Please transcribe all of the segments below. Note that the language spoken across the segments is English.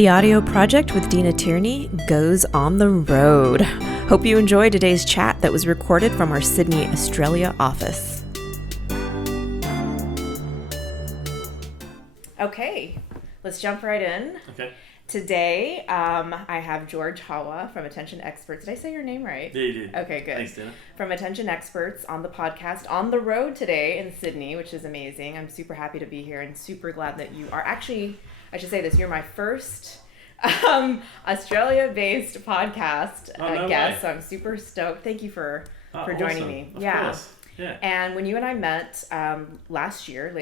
The audio project with Dina Tierney goes on the road. Hope you enjoy today's chat that was recorded from our Sydney, Australia office. Okay, let's jump right in. Okay. Today, I have George Hawwa from Attention Experts. Did I say your name right? Yeah, you did. Okay, good. Thanks, Dana. From Attention Experts on the podcast on the road today in Sydney, which is amazing. I'm super happy to be here and super glad that you are actually, I should say this, you're my first Australia-based podcast guest, so I'm super stoked. Thank you for joining me. Of course. Yeah. And when you and I met late last year,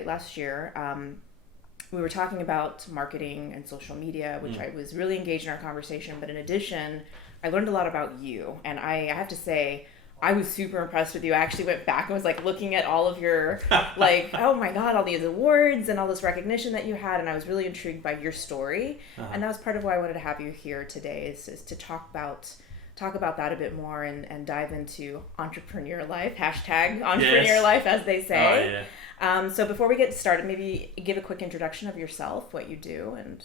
we were talking about marketing and social media, which I was really engaged in our conversation. But in addition, I learned a lot about you. And I have to say, I was super impressed with you. I actually went back and was like looking at all of your, oh my God, all these awards and all this recognition that you had. And I was really intrigued by your story. And that was part of why I wanted to have you here today is to talk about that a bit more and dive into entrepreneur life, #entrepreneur life, as they say. Oh, yeah. So before we get started, maybe give a quick introduction of yourself, what you do, and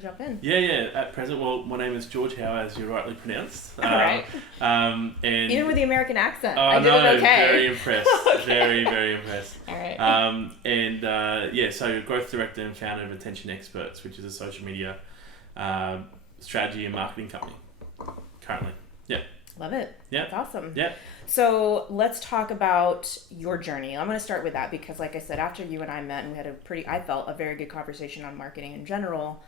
jump in. Yeah. At present, well, my name is George Hawwa, as you rightly pronounced. Right. And even with the American accent, oh, I did it okay. Very impressed. Okay. Very, very impressed. All right. So growth director and founder of Attention Experts, which is a social media strategy and marketing company currently. Yeah. Love it. Yeah. That's awesome. Yeah. So let's talk about your journey. I'm going to start with that because, like I said, after you and I met and we had I felt a very good conversation on marketing in general,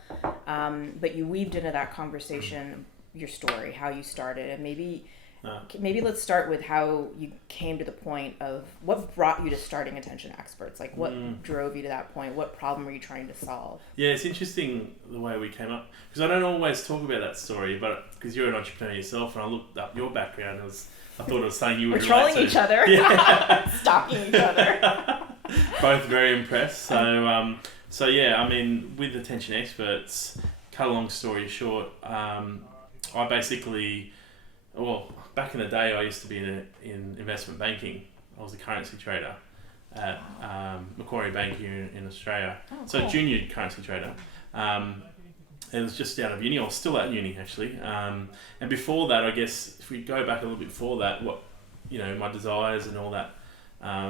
but you weaved into that conversation your story, how you started, and maybe let's start with how you came to the point of what brought you to starting Attention Experts. Like what drove you to that point? What problem were you trying to solve? Yeah, it's interesting the way we came up because I don't always talk about that story, but because you're an entrepreneur yourself, and I looked up your background, I thought it was something you would relate to. We're trolling each other, stalking each other. Both very impressed. So yeah, I mean, with Attention Experts, cut a long story short, I basically, back in the day, I used to be in investment banking. I was a currency trader at Macquarie Bank here in Australia. Oh, cool. So junior currency trader. It was just out of uni. I was still at uni actually. And before that, I guess if we go back a little bit before that, my desires and all that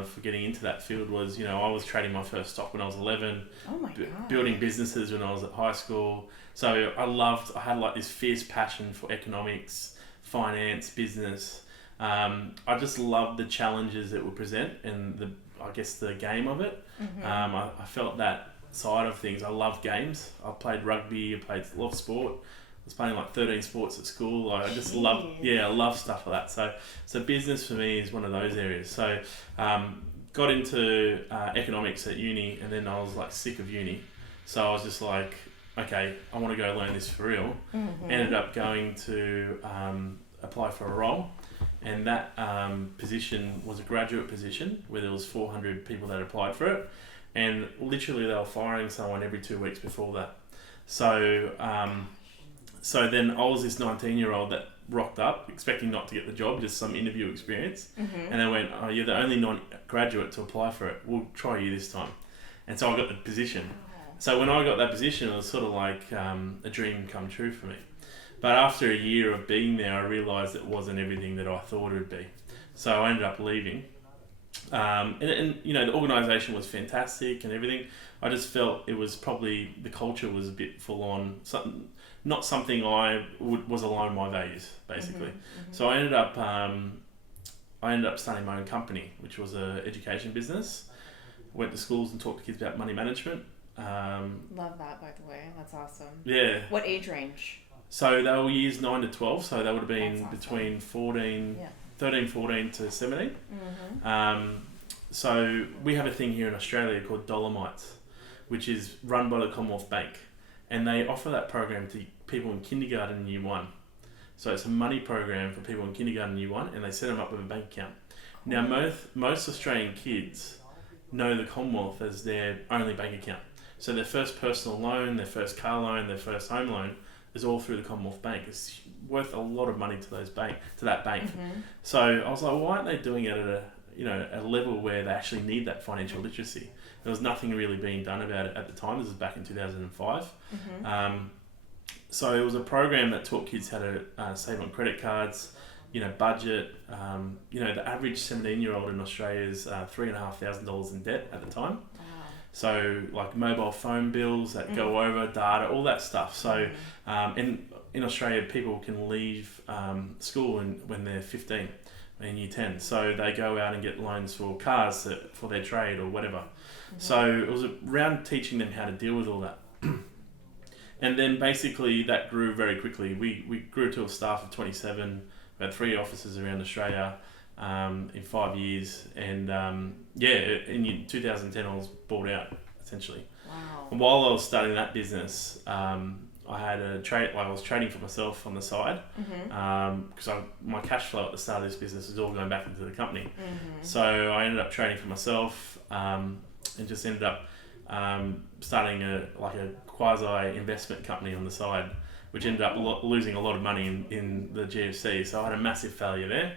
for getting into that field was, I was trading my first stock when I was 11. Oh my God. Building businesses when I was at high school. So I had like this fierce passion for economics, finance, business. I just loved the challenges it would present and the game of it. Mm-hmm. I felt that side of things. I loved games. I played rugby, I played a lot of sport. I was playing like 13 sports at school. I just I love stuff like that. So business for me is one of those areas. So got into economics at uni, and then I was like sick of uni. So I was just like, okay, I want to go learn this for real. Mm-hmm. Ended up going to apply for a role, and that position was a graduate position where there was 400 people that applied for it, and literally they were firing someone every 2 weeks before that. So then I was this 19-year-old that rocked up expecting not to get the job, just some interview experience. Mm-hmm. And they went, oh, you're the only non-graduate to apply for it. We'll try you this time. And so I got the position. So when I got that position, it was sort of like a dream come true for me. But after a year of being there, I realised it wasn't everything that I thought it would be. So I ended up leaving. And the organisation was fantastic and everything. I just felt it was probably, the culture was a bit full on, not something was aligned with my values, basically. Mm-hmm. So I ended up starting my own company, which was an education business. Went to schools and talked to kids about money management. Love that, by the way. That's awesome. Yeah. What age range? So they were years 9 to 12, so they would have been awesome. Between 13, 14 to 17. Mm-hmm. So we have a thing here in Australia called Dolomites, which is run by the Commonwealth Bank. And they offer that program to people in kindergarten and year 1. So it's a money program for people in kindergarten and year 1, and they set them up with a bank account. Now, most Australian kids know the Commonwealth as their only bank account. So their first personal loan, their first car loan, their first home loan is all through the Commonwealth Bank. It's worth a lot of money to that bank. Mm-hmm. So I was like, why aren't they doing it at a level where they actually need that financial literacy? There was nothing really being done about it at the time. This was back in 2005. Mm-hmm. So it was a program that taught kids how to save on credit cards, budget. The average 17-year-old in Australia is $3,500 in debt at the time. Wow. So like mobile phone bills that go over, data, all that stuff. So in Australia, people can leave school when they're 15 in year 10. So they go out and get loans for cars for their trade or whatever. So it was around teaching them how to deal with all that. And then basically that grew very quickly. We grew to a staff of 27. We had 3 offices around Australia in 5 years. And in 2010 I was bought out, essentially. Wow. And while I was starting that business, I had I was trading for myself on the side because my cash flow at the start of this business was all going back into the company. So I ended up trading for myself and just ended up starting a quasi investment company on the side, which ended up losing a lot of money in the GFC. So I had a massive failure there.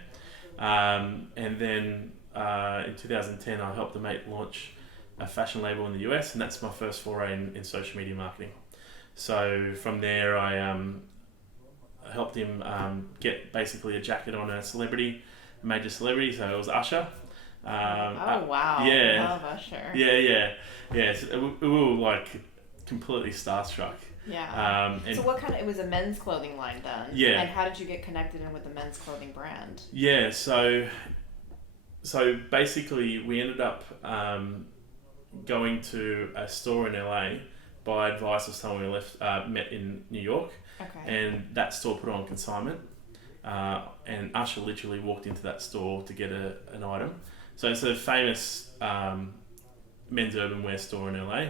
And then in 2010, I helped a mate launch a fashion label in the US, and that's my first foray in social media marketing. So from there, I helped him get basically a jacket on a major celebrity. So it was Usher. Wow. Yeah. Love Usher. Yeah. So we were like completely starstruck. Yeah. So what it was a men's clothing line then? Yeah. And how did you get connected in with the men's clothing brand? Yeah. So basically we ended up going to a store in LA by advice of someone we met in New York. Okay. And that store put on consignment. And Usher literally walked into that store to get an item. So it's a famous men's urban wear store in LA.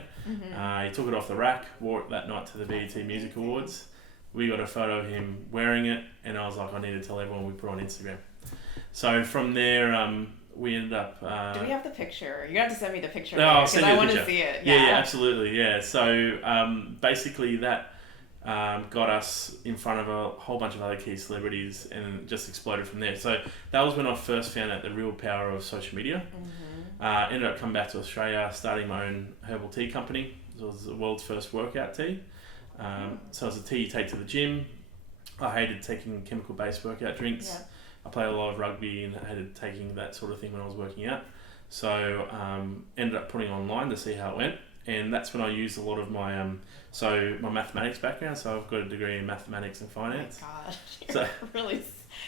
He took it off the rack, wore it that night to the BET Music Awards. We got a photo of him wearing it, and I was like, I need to tell everyone. We put it on Instagram. So from there, we ended up... Do we have the picture? You have to send me the picture. No, I'll send you the picture. I want to see it. Yeah, absolutely. Yeah. So basically that got us in front of a whole bunch of other key celebrities and just exploded from there. So that was when I first found out the real power of social media. Ended up coming back to Australia, starting my own herbal tea company. It was the world's first workout tea. So it was a tea you take to the gym. I hated taking chemical-based workout drinks. Yeah. I played a lot of rugby and hated taking that sort of thing when I was working out. So ended up putting it online to see how it went. And that's when I used a lot of my my mathematics background. So I've got a degree in mathematics and finance. Oh my God, you're So,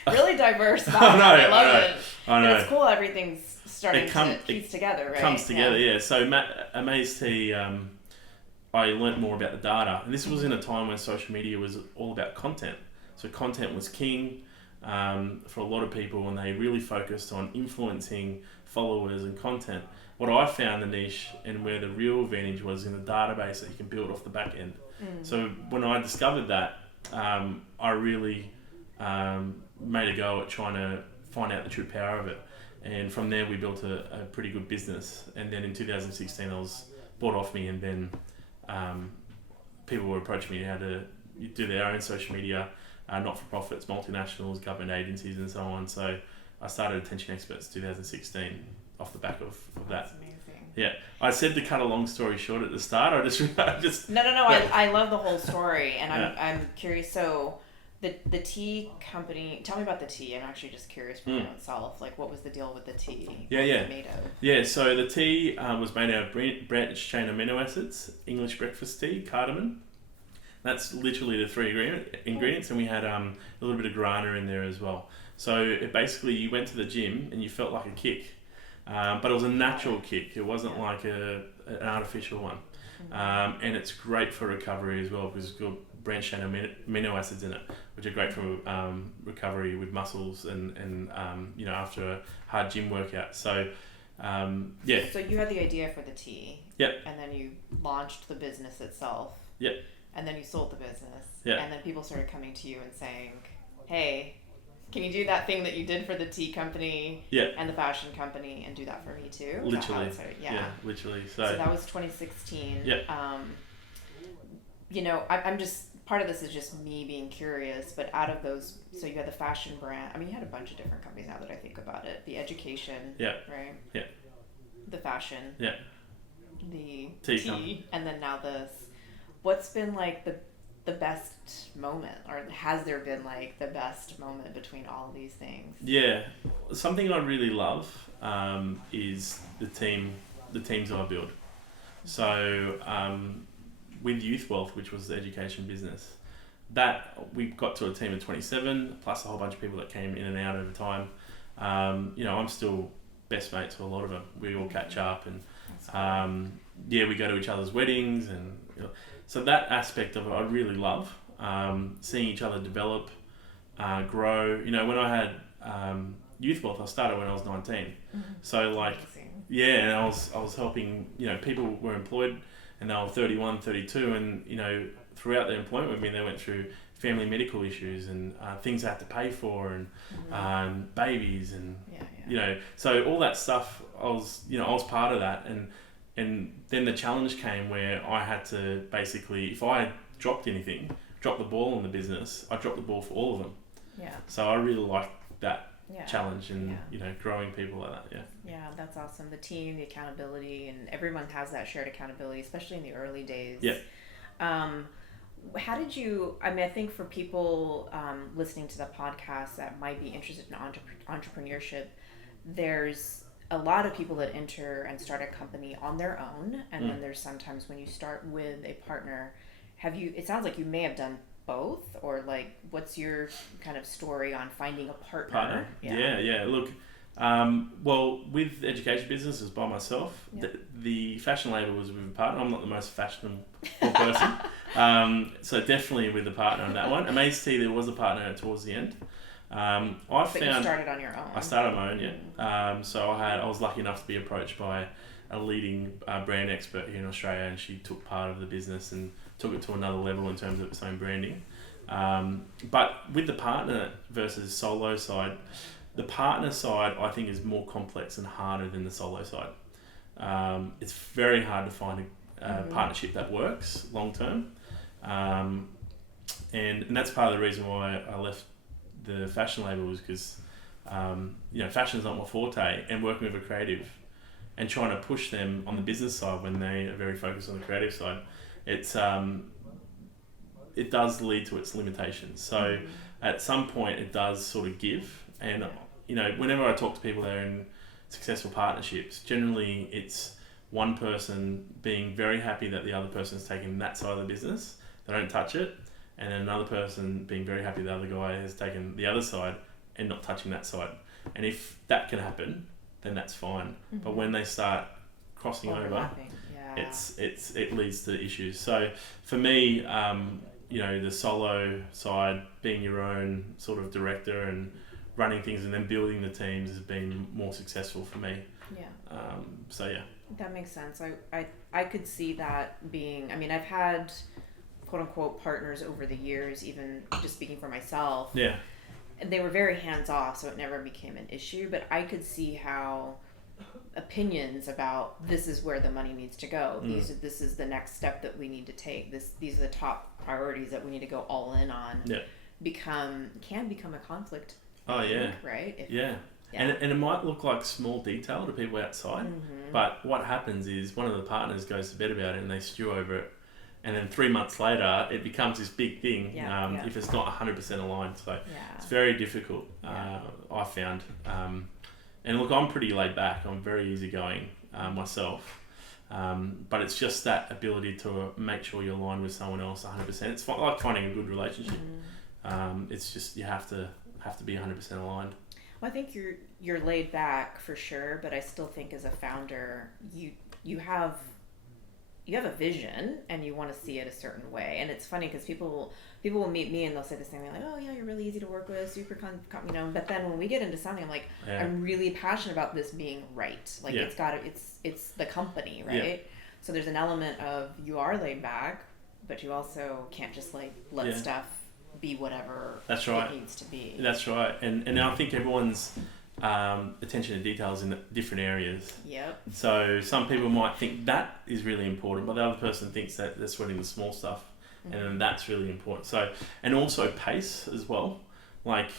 really diverse background. I love it. I know. And it's cool. Everything's starting to piece together, right? Comes together, yeah. So Amaze Tea, I learnt more about the data, and this was in a time when social media was all about content. So content was king for a lot of people, and they really focused on influencing followers and content. What I found the niche and where the real advantage was in the database that you can build off the back end. So when I discovered that, I really made a go at trying to find out the true power of it. And from there we built a pretty good business. And then in 2016 I was bought off me, and then people were approaching me how to do their own social media, not-for-profits, multinationals, government agencies and so on. So I started Attention Experts 2016 off the back of that. That's amazing. Yeah, I said to cut a long story short at the start. I just No. Yeah. I love the whole story, and Yeah. I'm curious. So, the tea company. Tell me about the tea. I'm actually just curious for my own self. Like, what was the deal with the tea? Yeah, What was yeah. it made of? Yeah, so the tea was made out of branched chain amino acids, English breakfast tea, cardamom. That's literally the 3 ingredients, and we had a little bit of guarana in there as well. So it basically, you went to the gym and you felt like a kick, but it was a natural kick. It wasn't like an artificial one. And it's great for recovery as well, because it's got branched chain amino acids in it, which are great for recovery with muscles and after a hard gym workout. So yeah. So you had the idea for the tea. Yep. And then you launched the business itself. Yep. And then you sold the business. Yeah. And then people started coming to you and saying, "Hey, can you do that thing that you did for the tea company and the fashion company and do that for me too?" Literally. Yeah. Literally. So that was 2016. Yep. I'm just, part of this is just me being curious, but out of those, so you had the fashion brand. I mean, you had a bunch of different companies now that I think about it. The education. Yeah. Right? Yeah. The fashion. Yeah. The Tea tea. And then now this. What's been like the best moment, or has there been like the best moment between all of these things? Yeah, something I really love is the teams I build. So with Youth Wealth, which was the education business, that we got to a team of 27 plus a whole bunch of people that came in and out over time. I'm still best mates with a lot of them. We all catch up, and we go to each other's weddings, and so that aspect of it I really love. Seeing each other develop, grow. When I had Youth Wealth, I started when I was 19. Mm-hmm. So like, and I was helping. People were employed, and they were 31, 32, and throughout their employment with me, they went through family medical issues and things they had to pay for, and babies, and so all that stuff. I was part of that, and then the challenge came where I had to basically, if I dropped the ball in the business, I dropped the ball for all of them. Yeah. So I really liked that challenge, and growing people like that. Yeah, that's awesome. The team, the accountability, and everyone has that shared accountability, especially in the early days. Yeah. How did you, I think for people listening to the podcast that might be interested in entrepreneurship, there's a lot of people that enter and start a company on their own, and then there's sometimes when you start with a partner. It sounds like you may have done both, or like, what's your kind of story on finding a partner? Yeah. Look, well, with the education business, it was by myself. The fashion label was with a partner. I'm not the most fashionable person. So definitely with a partner on that one. Amazed there was a partner towards the end. You started on your own. I started on my own, so I was lucky enough to be approached by a leading brand expert here in Australia, and she took part of the business and took it to another level in terms of its own branding. But with the partner versus solo side, the partner side I think is more complex and harder than the solo side. It's very hard to find a partnership that works long term, and that's part of the reason why I left the fashion label, was because fashion's not my forte, and working with a creative and trying to push them on the business side when they are very focused on the creative side, it does lead to its limitations. So at some point it does sort of give, and whenever I talk to people that are in successful partnerships, generally it's one person being very happy that the other person's taking that side of the business, they don't touch it, and then another person being very happy the other guy has taken the other side and not touching that side. And if that can happen, then that's fine. But when they start crossing over, it leads to issues. So for me, the solo side, being your own sort of director and running things and then building the teams, has been more successful for me. That makes sense. I could see that being, I've had quote unquote partners over the years, even just speaking for myself. Yeah. And they were very hands off, so it never became an issue, but I could see how opinions about this is where the money needs to go. This is the next step that we need to take. These are the top priorities that we need to go all in on. Can become a conflict. Right? And it might look like small detail to people outside, but what happens is one of the partners goes to bed about it and they stew over it, and then 3 months later it becomes this big thing if it's not 100% aligned. So it's very difficult, I found. And look, I'm pretty laid back. I'm very easygoing myself. But it's just that ability to make sure you're aligned with someone else 100%. It's like finding a good relationship. It's just you have to be 100% aligned. Well, I think you're laid back for sure, but I still think as a founder, you have a vision and you want to see it a certain way. And it's funny because people will meet me and they'll say the same thing, like, oh yeah, you're really easy to work with, super but then when we get into something, I'm like, I'm really passionate about this being right. Like it's the company, right? Yeah. So there's an element of you are laid back, but you also can't just like let stuff be whatever it needs to be. That's right. And I think everyone's attention to details in different areas. Yep. So some people might think that is really important, but the other person thinks that they're sweating the small stuff, and then that's really important. So, and also pace as well. Like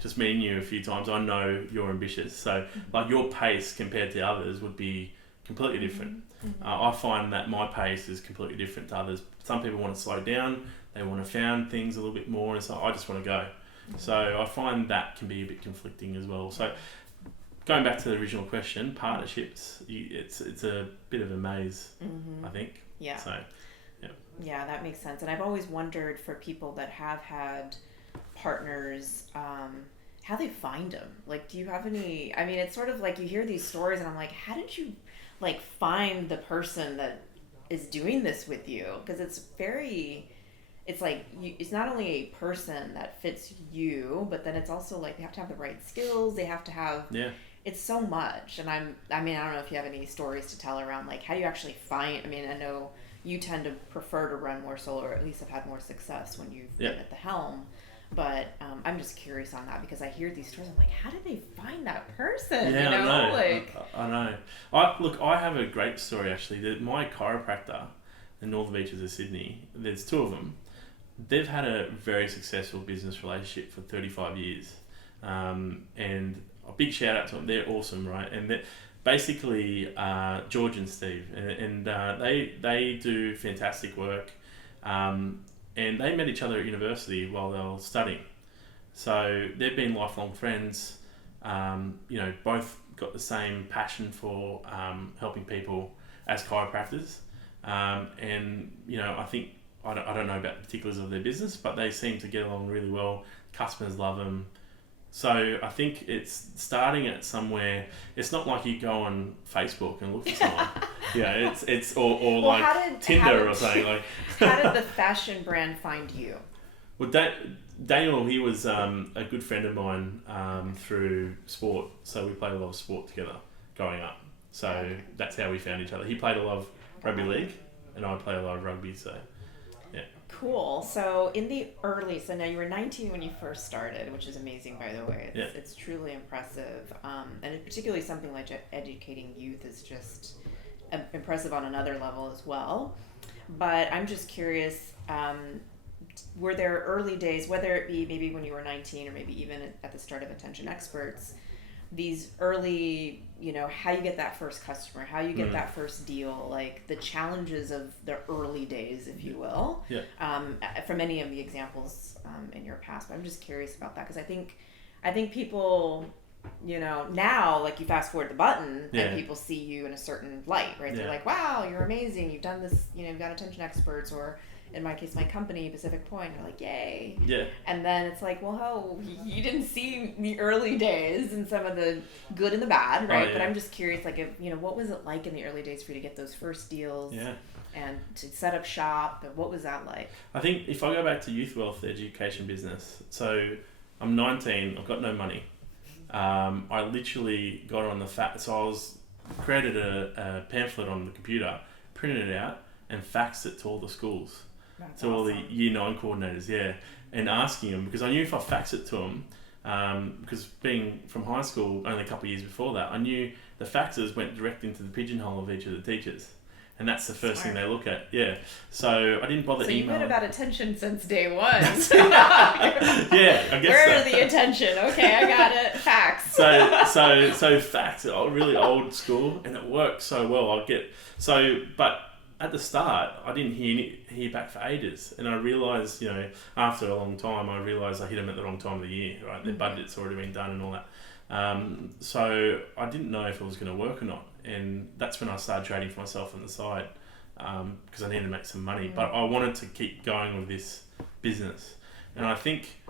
just meeting you a few times, I know you're ambitious. So like your pace compared to others would be completely different. I find that my pace is completely different to others. Some people want to slow down, they want to found things a little bit more, and so I just want to go. So I find that can be a bit conflicting as well. So going back to the original question, partnerships, it's a bit of a maze, I think. Yeah. So, yeah, that makes sense. And I've always wondered for people that have had partners, how they find them. Like, do you have any? I mean, it's sort of like you hear these stories, and I'm like, how did you like find the person that is doing this with you? Because it's like it's not only a person that fits you, but then it's also like they have to have the right skills. They have to have. Yeah. It's so much, and I mean, I don't know if you have any stories to tell around like how do you actually find. I mean, I know you tend to prefer to run more solo, or at least have had more success when you've been at the helm. But I'm just curious on that because I hear these stories. I'm like, how did they find that person? Yeah, you know? I know. Like, I know. I have a great story actually. My chiropractor in Northern Beaches of Sydney, there's two of them. They've had a very successful business relationship for 35 years. And a big shout out to them. They're awesome, right? And they're basically George and Steve. And they do fantastic work. And they met each other at university while they were studying. So they've been lifelong friends. Both got the same passion for helping people as chiropractors. I think, I don't know about the particulars of their business, but they seem to get along really well. Customers love them. So I think it's starting at somewhere. It's not like you go on Facebook and look for someone. It's or like Tinder or something like. How did the fashion brand find you? Well, Daniel, he was a good friend of mine through sport. So we played a lot of sport together growing up. So that's how we found each other. He played a lot of rugby league, and I played a lot of rugby. So. Cool. So so now you were 19 when you first started, which is amazing, by the way. It's truly impressive. And particularly something like educating youth is just impressive on another level as well. But I'm just curious, were there early days, whether it be maybe when you were 19 or maybe even at the start of Attention Experts, these early, how you get that first customer, how you get that first deal, like the challenges of the early days, if you will, from any of the examples in your past. But I'm just curious about that because I think people, now, like you fast forward the button and people see you in a certain light, right? They're like, wow, you're amazing. You've done this, you've got Attention Experts, or in my case, my company, Pacific Point. You're like, yay. Yeah. And then it's like, well, you didn't see the early days and some of the good and the bad, right? But I'm just curious, like, what was it like in the early days for you to get those first deals? Yeah. And to set up shop, what was that like? I think if I go back to Youth Wealth, the education business, so I'm 19, I've got no money. I literally got on so I created a pamphlet on the computer, printed it out, and faxed it to all the schools. That's awesome. All the Year 9 coordinators, and asking them, because I knew if I faxed it to them, because being from high school only a couple of years before that, I knew the faxes went direct into the pigeonhole of each of the teachers. And that's the first thing they look at, So I didn't bother emailing. So you've been about attention since day one. I guess Where the attention? Okay, I got it. Fax. So fax, really old school, and it worked so well. But at the start, I didn't hear back for ages, and I realised, after a long time, I hit them at the wrong time of the year. Right, their budget's already been done and all that. So I didn't know if it was going to work or not. And that's when I started trading for myself on the side because I needed to make some money. But I wanted to keep going with this business. And I think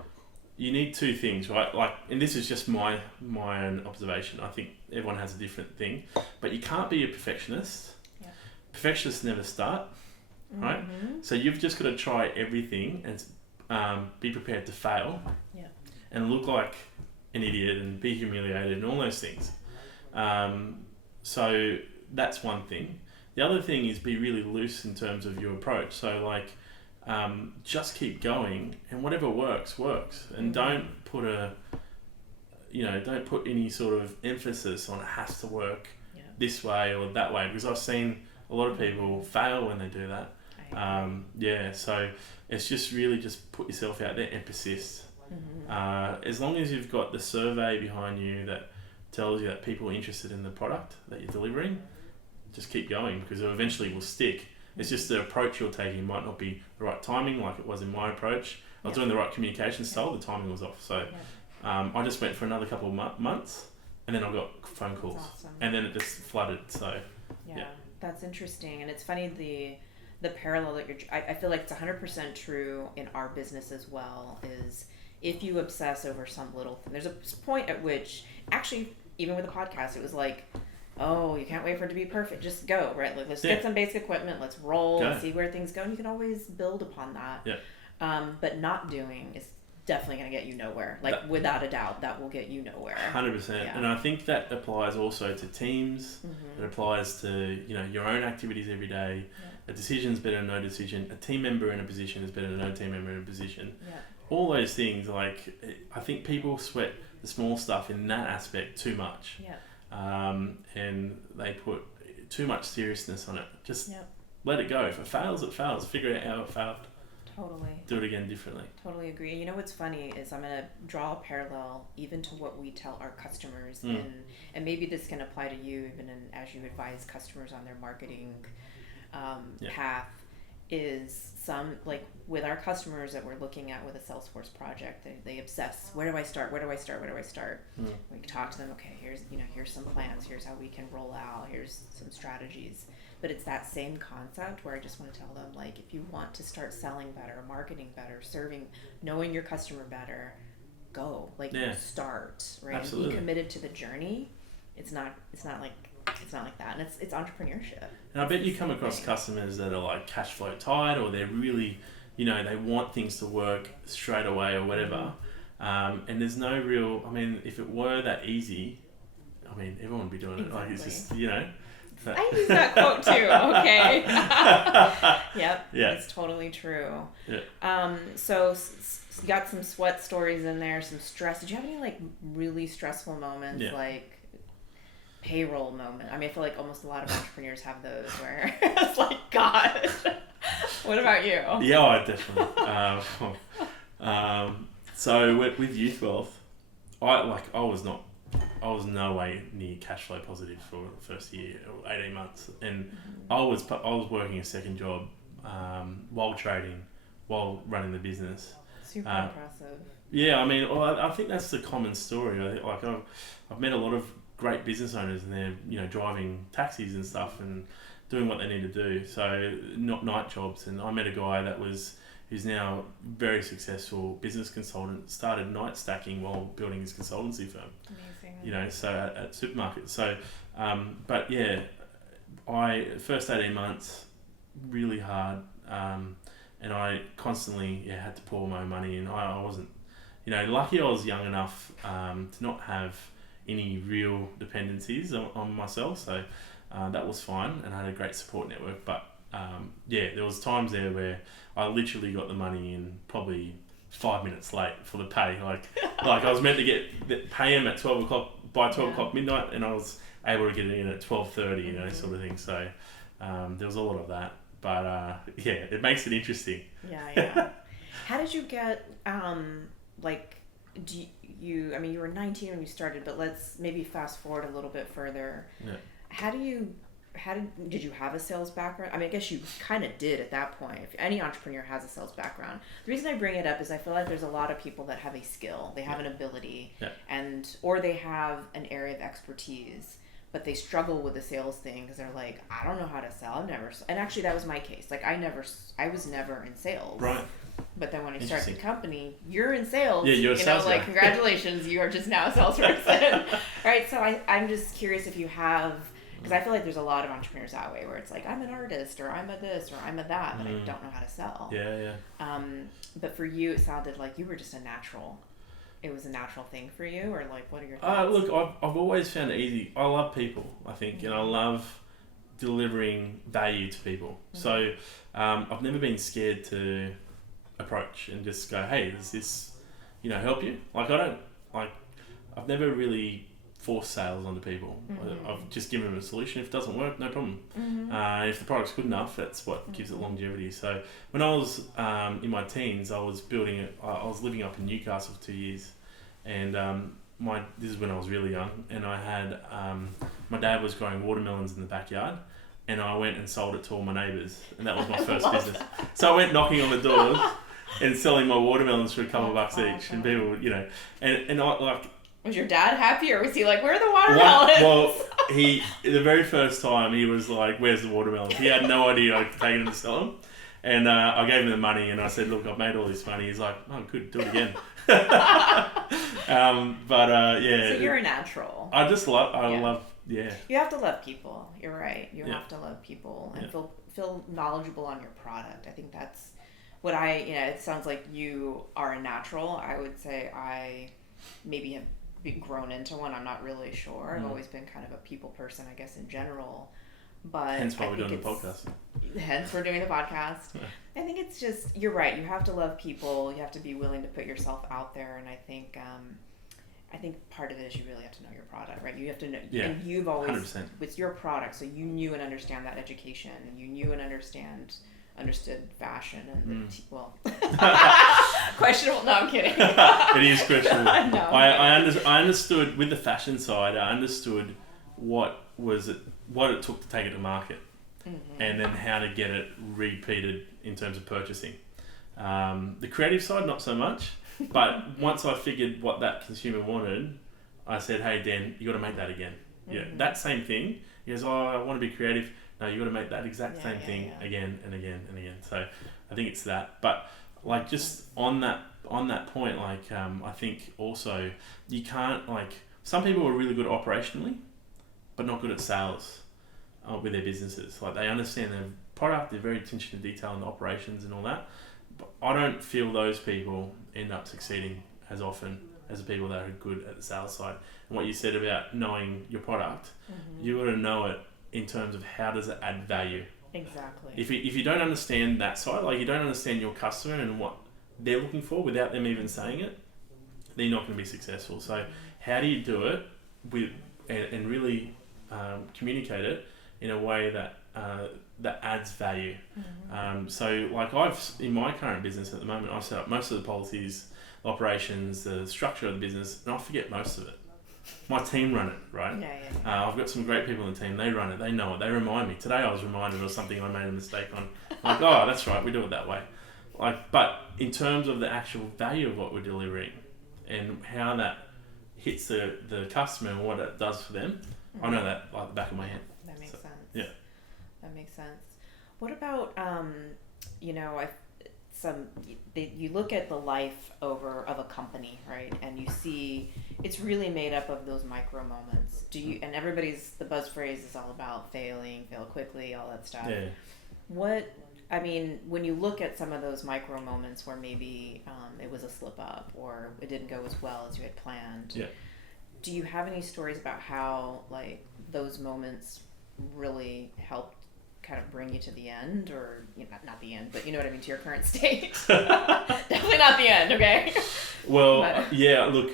you need two things, right? Like, and this is just my own observation. I think everyone has a different thing. But you can't be a perfectionist. Yeah. Perfectionists never start, right? So you've just got to try everything and be prepared to fail and look like an idiot and be humiliated and all those things. So that's one thing. The other thing is be really loose in terms of your approach. So just keep going, and whatever works. And don't put any sort of emphasis on it has to work this way or that way, because I've seen a lot of people fail when they do that. So it's just really just put yourself out there and persist. As long as you've got the survey behind you that tells you that people are interested in the product that you're delivering, just keep going, because it eventually will stick. It's just the approach you're taking might not be the right timing, like it was in my approach. I was doing the right communication style, the timing was off. So I just went for another couple of months, and then I got phone calls. That's awesome. And then it just flooded. So yeah, that's interesting. And it's funny, the parallel that I feel like it's 100% true in our business as well, is if you obsess over some little thing, there's a point at which, actually, even with the podcast, it was like, oh, you can't wait for it to be perfect. Just go, right? Like, let's get some basic equipment. Let's roll and see where things go. And you can always build upon that. Yeah. But not doing is definitely going to get you nowhere. Like, without a doubt, that will get you nowhere. 100%. Yeah. And I think that applies also to teams. It applies to, your own activities every day. A decision's better than no decision. A team member in a position is better than no team member in a position. Yeah. All those things, like, I think people sweat the small stuff in that aspect too much. Yeah. And they put too much seriousness on it. Just let it go. If it fails, it fails. Figure out how it failed. Totally. Do it again differently. Totally agree. And you know what's funny is I'm going to draw a parallel even to what we tell our customers, and maybe this can apply to you even as you advise customers on their marketing path, is some, like with our customers that we're looking at with a Salesforce project, they obsess, where do I start? We talk to them, okay, here's some plans, here's how we can roll out, here's some strategies. But it's that same concept where I just want to tell them, like, if you want to start selling better, marketing better, serving, knowing your customer better, go. Like, start, right? Absolutely. Be committed to the journey. It's not like that. And it's entrepreneurship. And I bet you come across customers that are like cash flow tight, or they're really, they want things to work straight away or whatever. And there's no real, if it were that easy, everyone would be doing it. Like, it's just, I use that quote too, okay? Yep. Yeah. It's totally true. Yeah. So you got some sweat stories in there, some stress. Did you have any like really stressful moments, like payroll moment? I feel like almost a lot of entrepreneurs have those where it's like, God. What about you? Yeah, definitely. So with Youth Wealth, I was no way near cash flow positive for the first year or 18 months, and I was working a second job while trading, while running the business. Super impressive. Yeah, I think that's the common story. Like I've met a lot of great business owners, and they're driving taxis and stuff and doing what they need to do. So not night jobs. And I met a guy who's now very successful business consultant, started night stacking while building his consultancy firm. Amazing. So at supermarkets. So, but yeah, first 18 months, really hard. And I constantly had to pour my own money in. I wasn't, lucky I was young enough to not have any real dependencies on myself. So that was fine, and I had a great support network. But there was times there where I literally got the money in probably 5 minutes late for the pay. Like I was meant to pay him at 12 o'clock, by 12 o'clock midnight, and I was able to get it in at 12:30, sort of thing. So there was a lot of that. But it makes it interesting. Yeah. How did you get, you were 19 when you started, but let's maybe fast forward a little bit further. Yeah. Did you have a sales background? I guess you kind of did at that point. If any entrepreneur has a sales background. The reason I bring it up is I feel like there's a lot of people that have a skill, they have an ability, or they have an area of expertise, but they struggle with the sales thing because they're like, I don't know how to sell. And actually that was my case. Like I was never in sales. Right. But then when I started the company, you're in sales. Yeah, you're a sales guy. Congratulations, you are just now a salesperson. Right. So I'm just curious if you have. Because I feel like there's a lot of entrepreneurs that way where it's like, I'm an artist, or I'm a this, or I'm a that, but I don't know how to sell. Yeah. But for you, it sounded like you were just a natural. It was a natural thing for you, or like, what are your thoughts? Look, I've always found it easy. I love people, I think, and I love delivering value to people. So I've never been scared to approach and just go, hey, does this, help you? I've never really force sales onto people. I've just given them a solution. If it doesn't work, no problem. If the product's good enough, that's what gives it longevity. So when I was in my teens, I was living up in Newcastle for 2 years, and this is when I was really young, and I had my dad was growing watermelons in the backyard, and I went and sold it to all my neighbours, and that was my first business. That. So I went knocking on the doors and selling my watermelons for a couple of bucks That's each, awesome. and people, and I like. Was your dad happy, or was he like, where are the watermelons? Well, the very first time he was like, "Where's the watermelons?" He had no idea I'd taken them to sell them, and I gave him the money, and I said, "Look, I've made all this money." He's like, "Oh, good, do it again." Yeah. So you're a natural. I just love. I Yeah. love. Yeah. You have to love people. You're right. You Yeah. have to love people and Yeah. feel knowledgeable on your product. I think that's what it sounds like you are a natural. I would say I maybe have been grown into one. I'm not really sure. I've always been kind of a people person, I guess, in general. But Hence why I we're think doing the podcast. Hence we're doing the podcast. I think it's just, you're right. You have to love people. You have to be willing to put yourself out there. And I think part of it is you really have to know your product, right? You have to know, Yeah, and you've always, 100%. with your product, so you knew and understand that education, and you knew and understood fashion and questionable. No, I'm kidding. It is questionable. No. I understood with the fashion side. I understood what it took to take it to market, and then how to get it repeated in terms of purchasing. The creative side, not so much. But once I figured what that consumer wanted, I said, "Hey Dan, you got to make that again." Yeah, that same thing. He goes, "Oh, I want to be creative." No, you got to make that exact same thing again and again and again. So I think it's that. But like just on that point, like I think also you can't, like, some people are really good operationally, but not good at sales with their businesses. Like they understand their product, they're very attention to detail in the operations and all that. But I don't feel those people end up succeeding as often as the people that are good at the sales side. And what you said about knowing your product, you got to know it in terms of how does it add value. Exactly. If you don't understand that side, like you don't understand your customer and what they're looking for without them even saying it, then you're not going to be successful. So how do you do it and really communicate it in a way that adds value? So like in my current business at the moment, I've set up most of the policies, the operations, the structure of the business, and I forget most of it. My team run it, right? Yeah. I've got some great people in the team. They run it. They know it. They remind me. Today I was reminded of something I made a mistake on. Like, oh, that's right. We do it that way. Like, but in terms of the actual value of what we're delivering and how that hits the customer and what it does for them, I know that like the back of my hand. That makes sense. Yeah. That makes sense. What about you look at the life of a company, right? And you see it's really made up of those micro moments. And the buzz phrase is all about fail quickly, all that stuff. Yeah. When you look at some of those micro moments where maybe it was a slip up or it didn't go as well as you had planned, do you have any stories about how like those moments really helped kind of bring you to the end, or not the end, but you know what I mean, to your current state? Definitely not the end, okay? Well, yeah, look,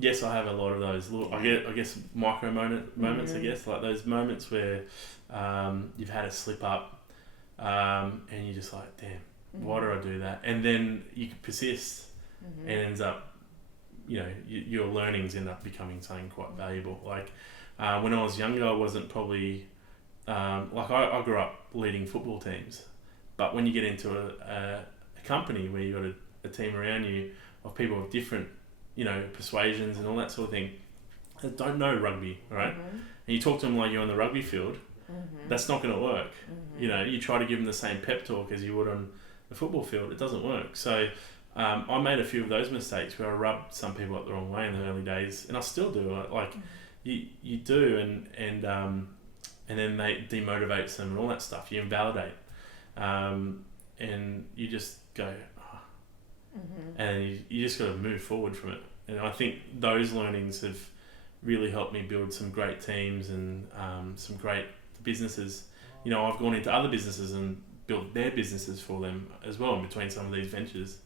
yes, I have a lot of those. I guess micro moments, I guess, like those moments where you've had a slip up and you're just like, damn, why did I do that? And then you persist and it ends up, your learnings end up becoming something quite valuable. Like when I was younger, I wasn't probably... I grew up leading football teams, but when you get into a company where you've got a team around you of people of different, persuasions and all that sort of thing, that don't know rugby, right? And you talk to them like you're on the rugby field, that's not going to work. You try to give them the same pep talk as you would on the football field, it doesn't work. So I made a few of those mistakes where I rubbed some people up the wrong way in the early days, and I still do. You do, and then they demotivates them and all that stuff. You invalidate, and you just go, and you just got to move forward from it. And I think those learnings have really helped me build some great teams and some great businesses. I've gone into other businesses and built their businesses for them as well in between some of these ventures.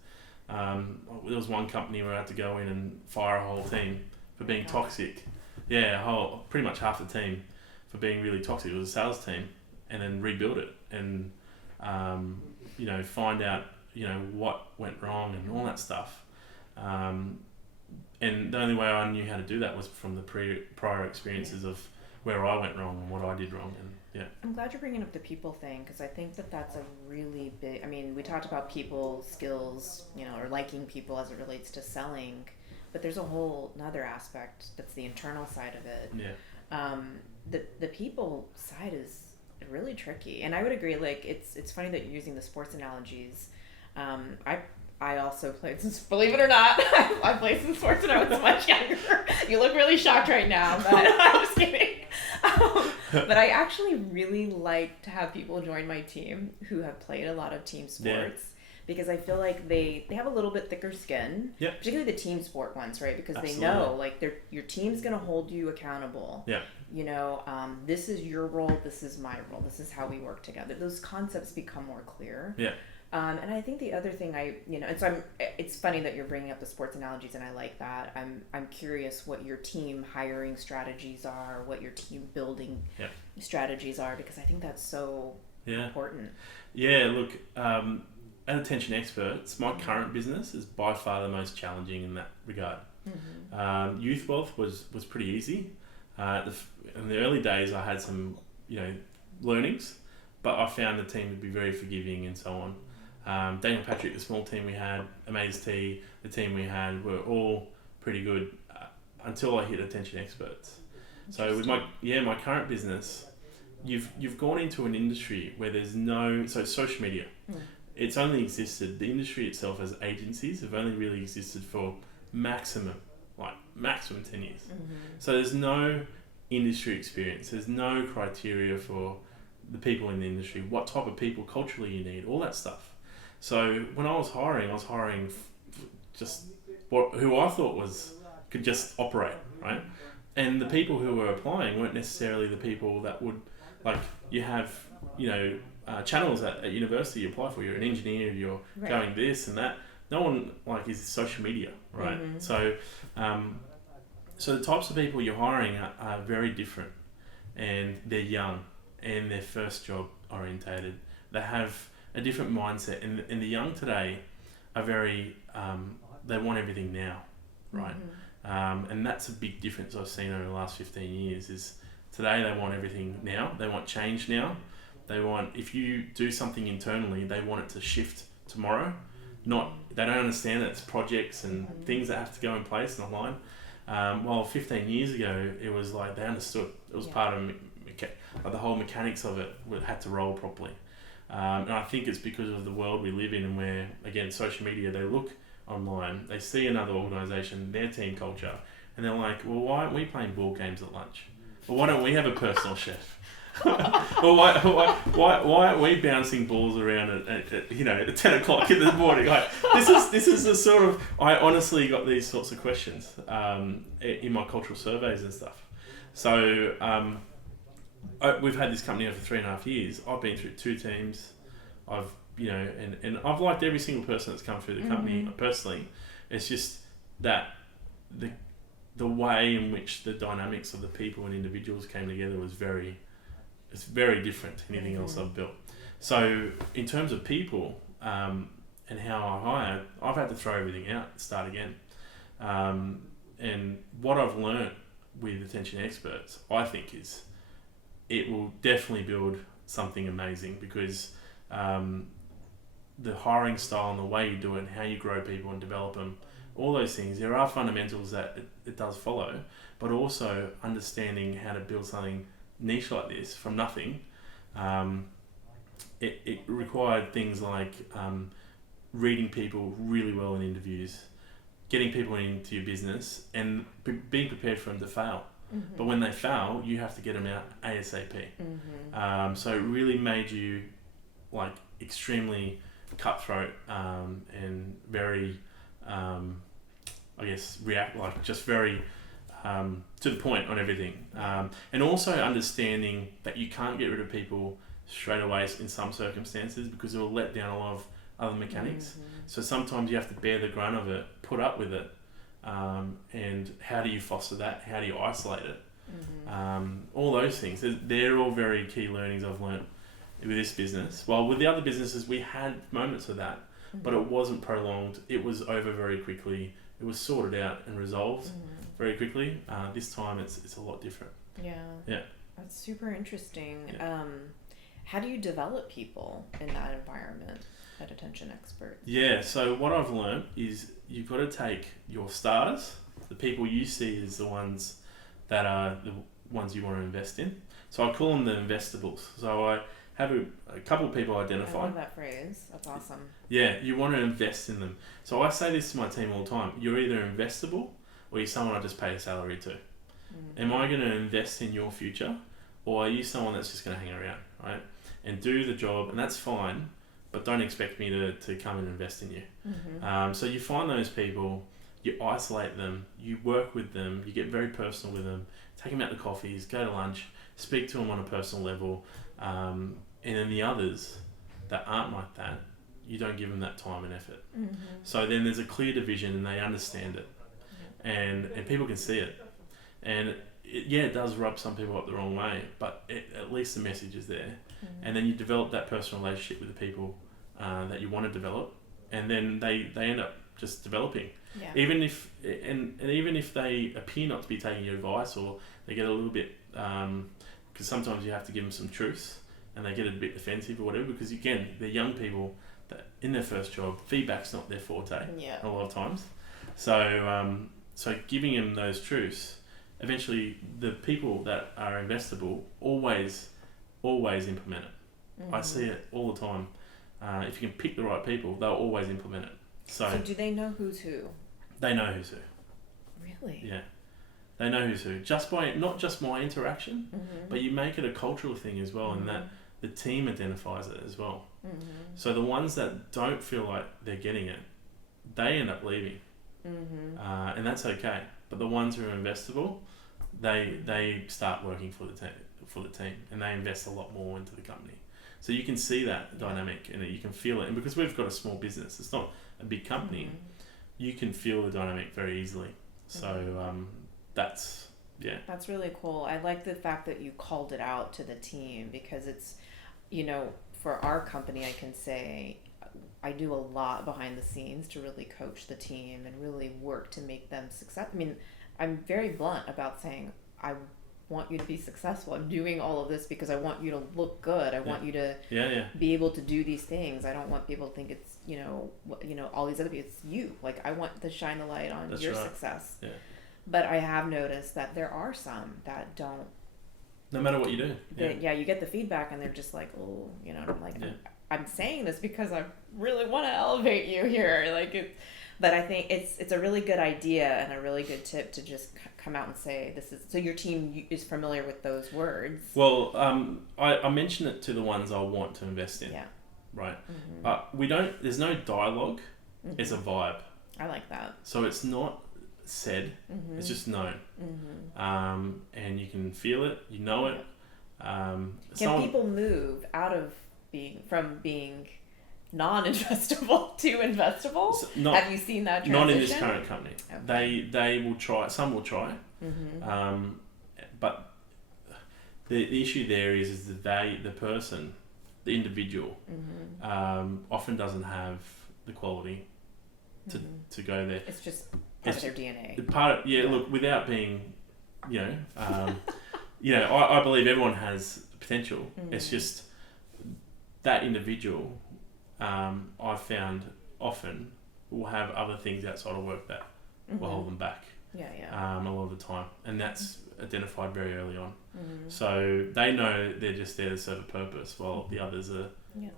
There was one company where I had to go in and fire a whole team for being toxic. Yeah, pretty much half the team for being really toxic. It was a sales team, and then rebuild it and find out what went wrong and all that stuff. And the only way I knew how to do that was from the prior experiences of where I went wrong and what I did wrong. And yeah. I'm glad you're bringing up the people thing, because I think that that's a really big. I mean, we talked about people skills, or liking people as it relates to selling, but there's a whole another aspect that's the internal side of it. Yeah. The people side is really tricky, and I would agree. Like it's funny that you're using the sports analogies. I also played some, believe it or not, I played some sports when I was much younger. You look really shocked right now, but I'm just kidding. But I actually really like to have people join my team who have played a lot of team sports, because I feel like they have a little bit thicker skin, particularly the team sport ones, right? Because Absolutely. They know like your team's going to hold you accountable. Yeah. This is your role, this is my role, this is how we work together. Those concepts become more clear. Yeah. And I think the other thing and so it's funny that you're bringing up the sports analogies, and I like that. I'm curious what your team hiring strategies are, what your team building strategies are, because I think that's so important. Yeah, look, at Attention Experts, my current business is by far the most challenging in that regard. Mm-hmm. Youth wealth was pretty easy. In the early days, I had some, learnings, but I found the team would be very forgiving and so on. Daniel Patrick, the small team we had, Amaze T, the team we had, were all pretty good until I hit Attention Experts. So with my current business, you've gone into an industry where there's social media. It's only existed, the industry itself as agencies have only really existed for maximum 10 years. Mm-hmm. So there's no industry experience, there's no criteria for the people in the industry, what type of people culturally you need, all that stuff. So when I was hiring just who I thought could just operate, right? And the people who were applying weren't necessarily the people that would, you have, channels at university you apply for. You're an engineer, you're going this and that. No one is social media, right? Mm-hmm. So the types of people you're hiring are very different, and they're young and they're first job orientated. They have a different mindset, and the young today are very they want everything now, right? Mm-hmm. And that's a big difference I've seen over the last 15 years. Is today they want everything now, they want change now, they want, if you do something internally, they want it to shift tomorrow. They don't understand that it's projects and things that have to go in place and align. While 15 years ago it was like they understood it was part of the whole mechanics of it had to roll properly. And I think it's because of the world we live in, and where, again, social media, they look online, they see another organisation, their team culture, and they're like, well, why aren't we playing board games at lunch? Well, why don't we have a personal chef? Well, why aren't we bouncing balls around at 10 o'clock in the morning? This is the sort of, I honestly got these sorts of questions in my cultural surveys and stuff. So we've had this company over 3.5 years. I've been through 2 teams. I've I've liked every single person that's come through the company personally. It's just that the way in which the dynamics of the people and individuals came together was very different to anything else I've built. So in terms of people and how I hire, I've had to throw everything out and start again. And what I've learnt with Attention Experts, I think, is it will definitely build something amazing, because the hiring style and the way you do it and how you grow people and develop them, all those things, there are fundamentals that it does follow, but also understanding how to build something niche like this from nothing. It required things like reading people really well in interviews, getting people into your business, and being prepared for them to fail. Mm-hmm. But when they fail, you have to get them out ASAP. Mm-hmm. So it really made you extremely cutthroat and very, just very to the point on everything. And also understanding that you can't get rid of people straight away in some circumstances, because it will let down a lot of other mechanics. Mm-hmm. So sometimes you have to bear the grunt of it, put up with it. And how do you foster that? How do you isolate it? Mm-hmm. All those things. They're all very key learnings I've learned with this business. While with the other businesses, we had moments of that, but it wasn't prolonged. It was over very quickly. It was sorted out and resolved very quickly. This time it's a lot different. Yeah. Yeah. That's super interesting. Yeah. How do you develop people in that environment at Attention Experts? Yeah, so what I've learned is you've got to take your stars, the people you see as the ones that are the ones you want to invest in. So I call them the investables. So I have a couple of people I identified. love that phrase. That's awesome. Yeah, you want to invest in them. So I say this to my team all the time. You're either investable or you're someone I just pay a salary to. Am I going to invest in your future, or are you someone that's just going to hang around, right? And do the job, and that's fine, but don't expect me to come and invest in you. So you find those people, you isolate them, you work with them, you get very personal with them, take them out to coffees, go to lunch, speak to them on a personal level, and then the others that aren't like that, you don't give them that time and effort. So then there's a clear division and they understand it, and people can see it. And it does rub some people up the wrong way, but at least the message is there. And then you develop that personal relationship with the people that you want to develop, and then they end up just developing. Yeah. Even if even if they appear not to be taking your advice, or they get a little bit, because sometimes you have to give them some truths, and they get a bit defensive or whatever, because again, they're young people that in their first job, feedback's not their forte a lot of times. So giving them those truths, eventually the people that are investable always implement it. I see it all the time. If you can pick the right people, they'll always implement it. So do they know who's who? They know who's who. Really? Yeah. They know who's who. Just by, not just my interaction, but you make it a cultural thing as well, and that the team identifies it as well. So the ones that don't feel like they're getting it, they end up leaving. And that's okay. But the ones who are investable, they start working for the team, and they invest a lot more into the company. So you can see that dynamic, and you can feel it. And because we've got a small business, it's not a big company, you can feel the dynamic very easily. So that's really cool. I like the fact that you called it out to the team, because it's, for our company, I can say I do a lot behind the scenes to really coach the team and really work to make them successful. I mean, I'm very blunt about saying I want you to be successful. I'm doing all of this because I want you to look good. I want you to be able to do these things. I don't want people to think it's all these other people. It's you. Like, I want to shine the light on your success. Yeah. But I have noticed that there are some that don't. No matter what you do. You get the feedback and they're just like, oh, and I'm like, I'm saying this because I really want to elevate you here. But I think it's a really good idea and a really good tip to just come out and say this is, so your team is familiar with those words. Well, I mention it to the ones I want to invest in. Yeah. Right. But there's no dialogue. It's a vibe. I like that. So it's not said, it's just known. And you can feel it, you know it. Can people move out of being non-investable to investable? So have you seen that transition? Not in this current company. Okay. They will try. Some will try. But the issue there is that the person, the individual, often doesn't have the quality to go there. It's just part of their DNA. Look, without being, I believe everyone has potential. It's just that individual, I've found often will have other things outside of work that will hold them back. A lot of the time, and that's identified very early on. So they know they're just there to serve a purpose, while the others are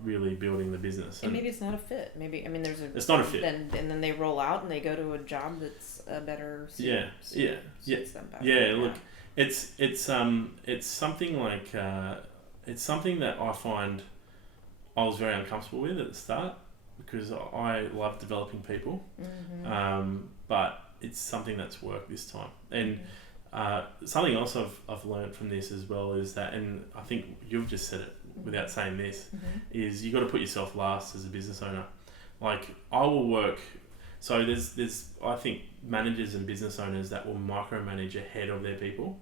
really building the business. And maybe it's not a fit. It's not a fit. And then they roll out and they go to a job that's a better suits them better. Look, it's something like it's something that I find I was very uncomfortable with at the start, because I love developing people, but it's something that's worked this time. And something else I've learned from this as well is that, and I think you've just said it without saying this, is you got to put yourself last as a business owner. Like, I will work. So there's I think managers and business owners that will micromanage ahead of their people.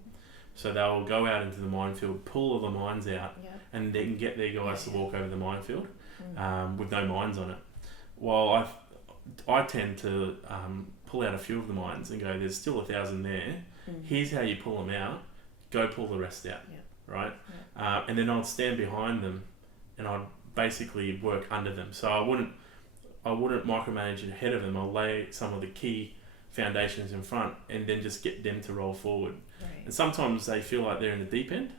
So they'll go out into the minefield, pull all the mines out, and then get their guys to walk over the minefield with no mines on it. While I tend to pull out a few of the mines and go, there's still 1,000 there. Here's how you pull them out. go pull the rest out, Yeah. right? And then I'd stand behind them, and I'd basically work under them. So I wouldn't micromanage ahead of them. I'll lay some of the key foundations in front, and then just get them to roll forward. Right. And sometimes they feel like they're in the deep end,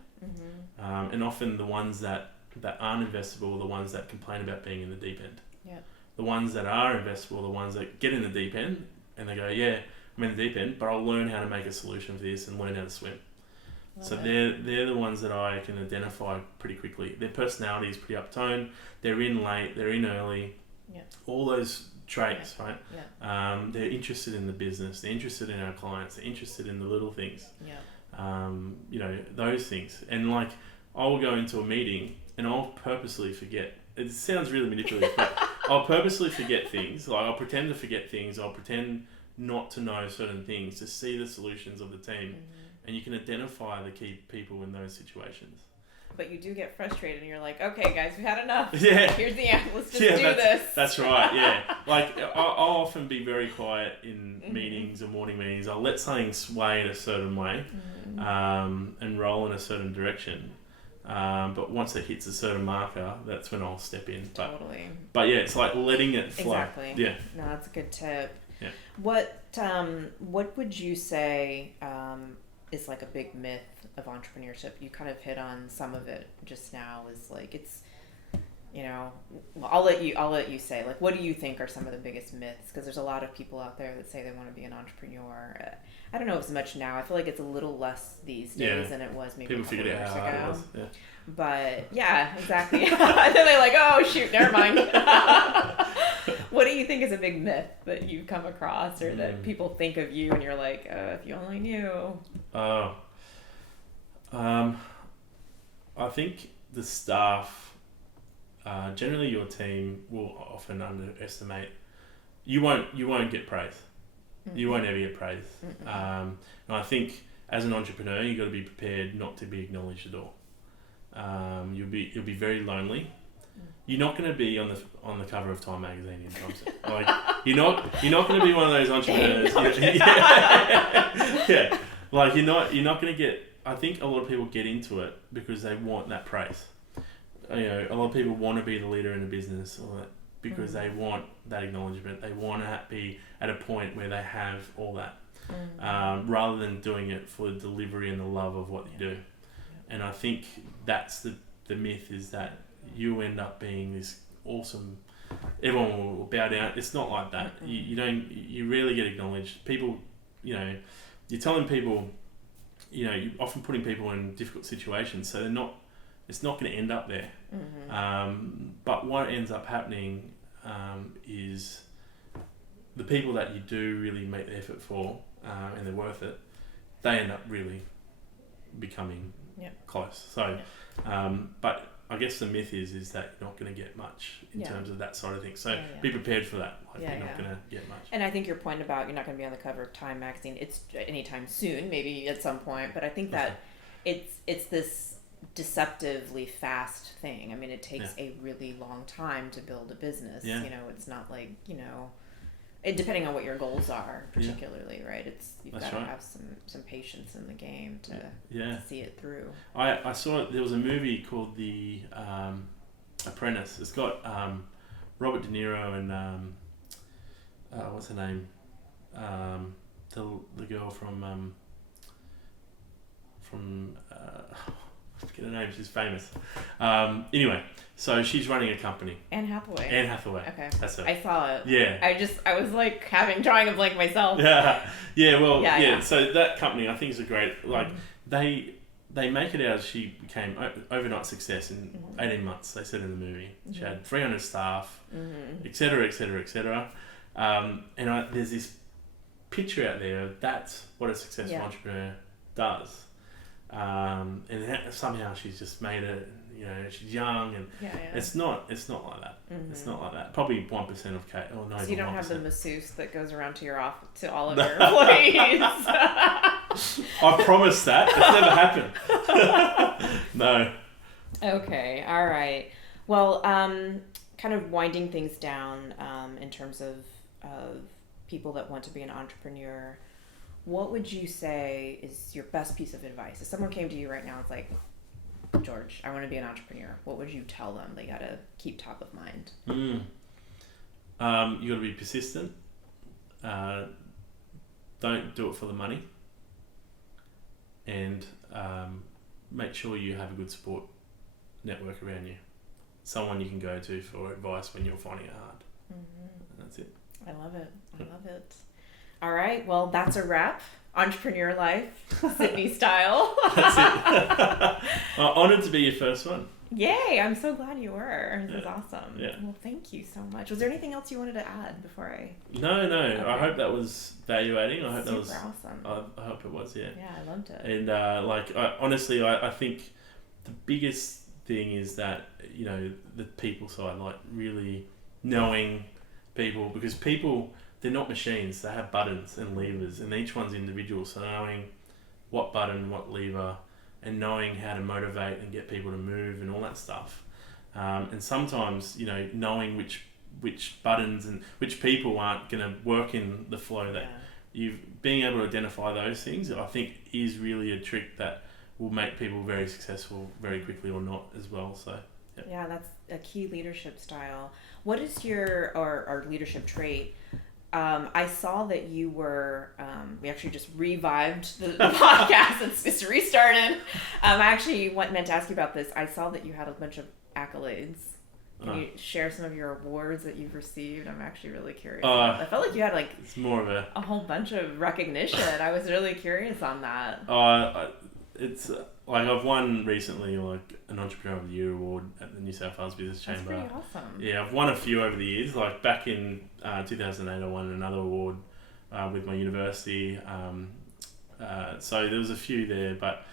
and often the ones that aren't investable are the ones that complain about being in the deep end. Yeah. The ones that are investable are the ones that get in the deep end and they go, yeah, I'm in the deep end, but I'll learn how to make a solution for this and learn how to swim. So they're the ones that I can identify pretty quickly. Their personality is pretty uptone. They're in late. They're in early. Yeah. All those traits, right? Yeah. They're interested in the business. They're interested in our clients. They're interested in the little things. Yeah. You know, those things. And like, I will go into a meeting and I'll purposely forget. It sounds really manipulative, but I'll purposely forget things. Like, I'll pretend to forget things. I'll pretend not to know certain things to see the solutions of the team. And you can identify the key people in those situations. But you do get frustrated and you're like, okay, guys, we've had enough. Yeah. Here's the end. Let's just do this. That's right, yeah. Like, I'll often be very quiet in meetings or morning meetings. I'll let something sway in a certain way and roll in a certain direction. But once it hits a certain marker, that's when I'll step in. Totally. But yeah, it's like letting it flow. Exactly. Yeah. No, that's a good tip. Yeah. What would you say is like a big myth of entrepreneurship? You kind of hit on some of it just now. Is like, it's, you know, well, I'll let you say, like, what do you think are some of the biggest myths? Because there's a lot of people out there that say they want to be an entrepreneur. I don't know as much now. I feel like it's a little less these days than it was maybe people a couple figured out years how hard ago. it was. Yeah. But yeah, exactly. And then they're like, oh shoot, never mind. What do you think is a big myth that you've come across, or that people think of you and you're like, if you only knew? I think the staff, generally your team will often underestimate. You won't get praise. You won't ever get praise. And I think as an entrepreneur, you've got to be prepared not to be acknowledged at all. You'll be very lonely. You're not going to be on the cover of Time magazine in time. Like, you're not going to be one of those entrepreneurs. Yeah. Like, you're not going to get. I think a lot of people get into it because they want that praise. You know, a lot of people want to be the leader in a business, or because they want that acknowledgement. They want to be at a point where they have all that, rather than doing it for the delivery and the love of what you do. And I think that's the myth, is that you end up being this awesome, everyone will bow down. It's not like that. You rarely get acknowledged. People, you know, you're telling people, you know, you're often putting people in difficult situations, so it's not going to end up there. But what ends up happening is the people that you do really make the effort for, and they're worth it, they end up really becoming close. So, but I guess the myth is that you're not going to get much in terms of that side of things. So be prepared for that. Like, you're not going to get much. And I think your point about you're not going to be on the cover of Time magazine, it's anytime soon, maybe at some point. But I think that it's this deceptively fast thing. I mean, it takes a really long time to build a business. You know, it's not like, you know, depending on what your goals are, particularly, right? You've got to have some patience in the game to see it through. I saw there was a movie called The Apprentice. It's got Robert De Niro and what's her name? The girl from I forget her name. She's famous. Anyway. So she's running a company. Anne Hathaway. Okay. That's her. I saw it. Yeah. I was like drawing a blank myself. Yeah. So that company, I think, is a great, like, they make it out as she became overnight success in 18 months. They said in the movie. She had 300 staff, et cetera, et cetera, et cetera. And there's this picture out there. That's what a successful entrepreneur does. And somehow she's just made it. You know, she's young, and it's not like that. It's not like that. Probably 1% of Kate. Oh no, so you don't have the masseuse that goes around to all of your employees. I promised that. It's never happened. No. Okay. All right. Well, kind of winding things down in terms of people that want to be an entrepreneur. what would you say is your best piece of advice? If someone came to you right now, it's like, George, I want to be an entrepreneur. What would you tell them? They got to keep top of mind. You got to be persistent. Don't do it for the money. And make sure you have a good support network around you. Someone you can go to for advice when you're finding it hard. And that's it. I love it. I love it. All right. Well, that's a wrap. Entrepreneur life, Sydney style. That's it. Honoured to be your first one. Yay. I'm so glad you were. This is awesome. Yeah. Well, thank you so much. Was there anything else you wanted to add before I... No. Okay. I hope that was valuating. I hope Super that was awesome. I hope it was. Yeah. Yeah, I loved it. And honestly, I think the biggest thing is that, you know, the people side, like really knowing people, because people, they're not machines. They have buttons and levers, and each one's individual. So knowing what button, what lever, and knowing how to motivate and get people to move and all that stuff. And sometimes, you know, knowing which buttons and which people aren't going to work in the flow, that being able to identify those things, I think is really a trick that will make people very successful very quickly or not as well. So yeah, that's a key leadership style. What is your or leadership trait? I saw that you were, we actually just revived the podcast. It's restarted. I actually meant to ask you about this. I saw that you had a bunch of accolades. Can you share some of your awards that you've received? I'm actually really curious. I felt like you had it's more of a whole bunch of recognition. I was really curious on that. It's like I've won recently like an Entrepreneur of the Year award at the New South Wales Business Chamber. That's pretty awesome. Yeah, I've won a few over the years. Like back in 2008, I won another award with my university. So there was a few there, but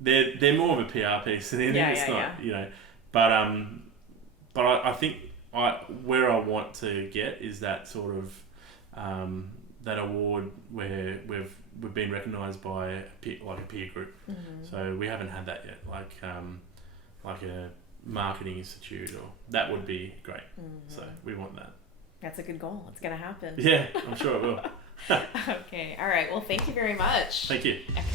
they're more of a PR piece than anything. It's not, you know. But I think where I want to get is that sort of that award where we've been recognised by a peer group. So we haven't had that yet, like a marketing institute, or that would be great. So we want that. That's a good goal. It's gonna happen. Yeah, I'm sure it will. Okay. All right. Well, thank you very much. Thank you. Okay.